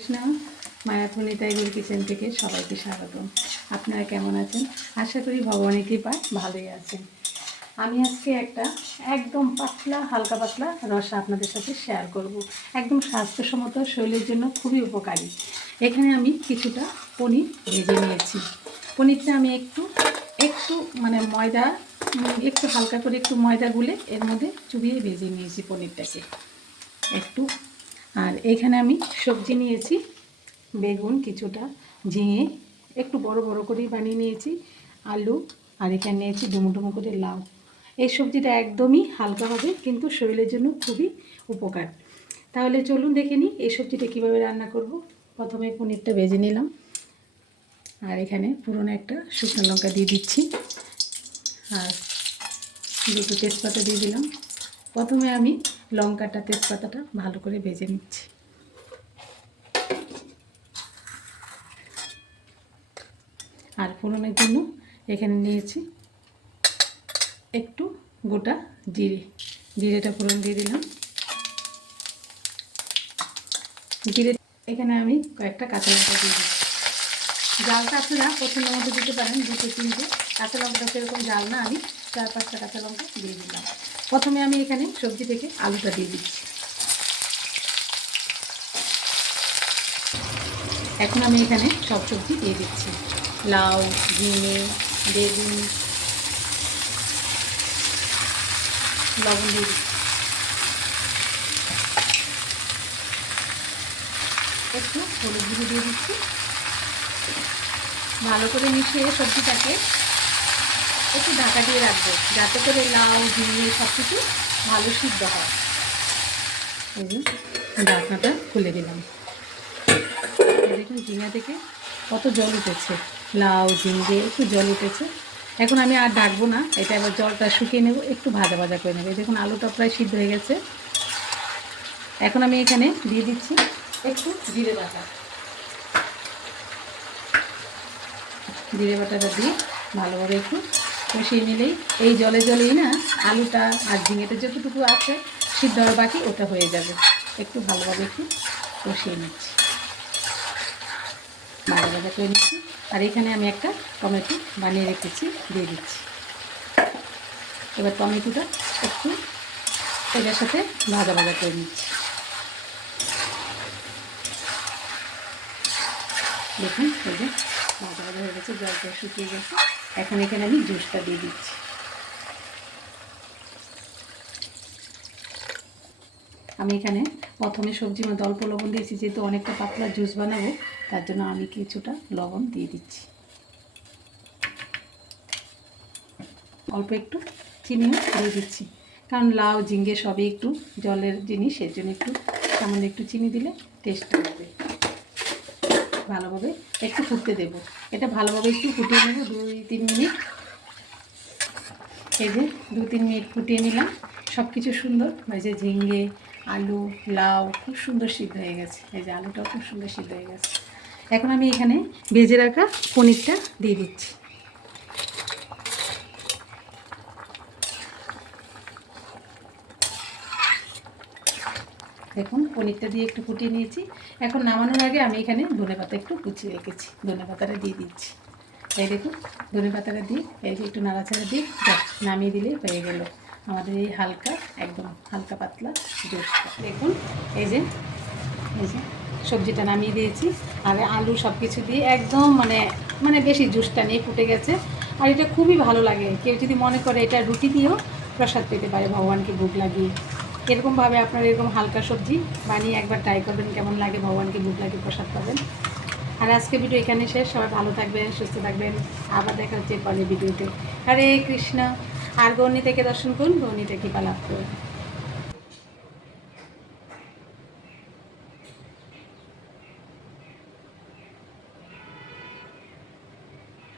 Krishna মায়াপুনি tiger kitchen থেকে সবাইকে স্বাগতম। আপনারা কেমন আছেন? আশা করি ভগবানের কৃপায় ভালোই আছেন। আমি আজকে একটা একদম পাতলা হালকা পাতলা রসা আপনাদের সাথে শেয়ার করব। একদম স্বাস্থ্যসম্মত, শরীরের জন্য খুবই উপকারী। এখানে আমি কিছুটা পনির ভেজে নিয়েছি। পনিরটা আমি একটু ময়দা একটু হালকা করে একটু ময়দা গুলে এর মধ্যে চুবিয়ে ভেজে নিয়েছি পনিরটাকে একটু। আর এখানে আমি সবজি নিয়েছি, বেগুন কিছুটা, ঝিঙে একটু বড় বড় করেই বানিয়ে নিয়েছি, আলু, আর এখানে নিয়েছি ডুমো ডুমো করে লাউ। এই সবজিটা একদমই হালকা হবে কিন্তু শরীরের জন্য খুবই উপকার। তাহলে চলুন দেখে নিই এই সবজিটা কীভাবে রান্না করব। প্রথমে পনিরটা ভেজে নিলাম, আর এখানে পুরনো একটা শুকনো লঙ্কা দিয়ে দিচ্ছি, আর দুটো তেজপাতা দিয়ে দিলাম। প্রথমে আমি লঙ্কাটা তেজপাতাটা ভালো করে ভেজে নিচ্ছি। আর ফোড়নের জন্য এখানে নিয়েছি একটু গোটা জিরেটা ফোড়ন দিয়ে দিলাম। জিরে এখানে আমি কয়েকটা কাঁচা লঙ্কা দিয়ে দিচ্ছি। জালটা আপনারা পছন্দ মতো দিতে পারেন, 2-3টে। কাঁচা লঙ্কাটা সেরকম জাল না, আমি 4-5টা কাঁচা লঙ্কা দিয়ে দিলাম। প্রথমে আমি এখানে সবজি থেকে আলুটা দিয়ে দিচ্ছি। এখন আমি এখানে সব সবজি দিয়ে দিচ্ছি, লাউ, ঝিঙে, বেগুন, লবণ দিয়ে দিচ্ছি, একটু হলুদ গুঁড়ো দিয়ে দিচ্ছি। ভালো করে মিশিয়ে সবজিটাকে একটু ঢাকা দিয়ে রাখবো, যাতে করে লাউ, ঝিঙে সব কিছু ভালো সিদ্ধ হয়। এই যে ঢাকনাটা খুলে দিলাম। দেখুন ঝিঙা থেকে কত জল উঠেছে, লাউ ঝিঙে একটু জল উঠেছে। এখন আমি আর ডাকবো না, এটা এবার জলটা শুকিয়ে নেব, একটু ভাজা ভাজা করে নেব। দেখুন আলুটা প্রায় সিদ্ধ হয়ে গেছে। এখন আমি এখানে দিয়ে দিচ্ছি একটু জিরে বাটা। জিরে বাটাটা দিয়ে ভালোভাবে একটু কষিয়ে নিলেই এই জলেই না আলুটা আর ঝিঙেটা যতটুকু আছে সিদ্ধ হওয়ার বাকি ওটা হয়ে যাবে। একটু ভালোভাবে একটু কষিয়ে নিচ্ছি, ভাজা ভাজা করে নিচ্ছি। আর এখানে আমি একটা টমেটো বানিয়ে রেখেছি, দিয়ে দিচ্ছি। এবার টমেটোটা একটু এটার সাথে ভাজা ভাজা করে নিচ্ছি। দেখুন এই যে ভাজা ভাজা হয়ে গেছে, জলটা শুকিয়ে গেছে। এখন এখানে আমি জুসটা দিয়ে দিচ্ছি। আমি এখানে প্রথমে সবজির মধ্যে অল্প লবণ দিয়েছি, যেহেতু অনেকটা পাতলা জুস বানাবো তার জন্য আমি কিছুটা লবণ দিয়ে দিচ্ছি। অল্প একটু চিনিও দিয়ে দিচ্ছি, কারণ লাউ ঝিঙ্গে সবই একটু জলের জিনিস, এর জন্য একটু সামান্য একটু চিনি দিলে টেস্ট হবে। ভালোভাবে একটু ফুটতে দেবো, এটা ভালোভাবে একটু ফুটিয়ে নেব 2-3 মিনিট। এই যে 2-3 মিনিট ফুটিয়ে নিলাম, সব কিছু সুন্দর হয়েছে। ঝিঙ্গে, আলু, লাউ খুব সুন্দর সিদ্ধ হয়ে গেছে। এই যে আলুটাও খুব সুন্দর সিদ্ধ হয়ে গেছে। এখন আমি এখানে ভেজে রাখা পনিরটা দিয়ে দিচ্ছি। দেখুন পনিরটা দিয়ে একটু ফুটিয়ে নিয়েছি। এখন নামানোর আগে আমি এখানে ধনেপাতা একটু কুচিয়ে রেখেছি, ধনেপাতাটা দিয়ে দিচ্ছি। এই দেখুন ধনেপাতাটা দিয়ে এই যে একটু নাড়াচাড়া দিয়ে নামিয়ে দিলে হয়ে গেল আমাদের এই একদম হালকা পাতলা জুসটা। দেখুন এই যে সবজিটা নামিয়ে দিয়েছি, আর আলু সব কিছু দিয়ে একদম মানে বেশি জুসটা নিয়ে ফুটে গেছে। আর এটা খুবই ভালো লাগে, কেউ যদি মনে করে এটা রুটি দিয়েও প্রসাদ পেতে পারে ভগবানকে ভোগ লাগিয়ে। এরকমভাবে আপনারা এরকম হালকা সবজি বানিয়ে একবার ট্রাই করবেন, কেমন লাগে, ভগবানকে ভোগ লাগিয়ে প্রসাদ পাবেন। আর আজকে ভিডিও এখানে শেষ। সবাই ভালো থাকবেন, সুস্থ থাকবেন। আবার দেখা হচ্ছে পরের ভিডিওতে। হরে কৃষ্ণ। আর গৌরী থেকে দর্শন করুন, গৌরী থেকে কৃপা লাভ করুন।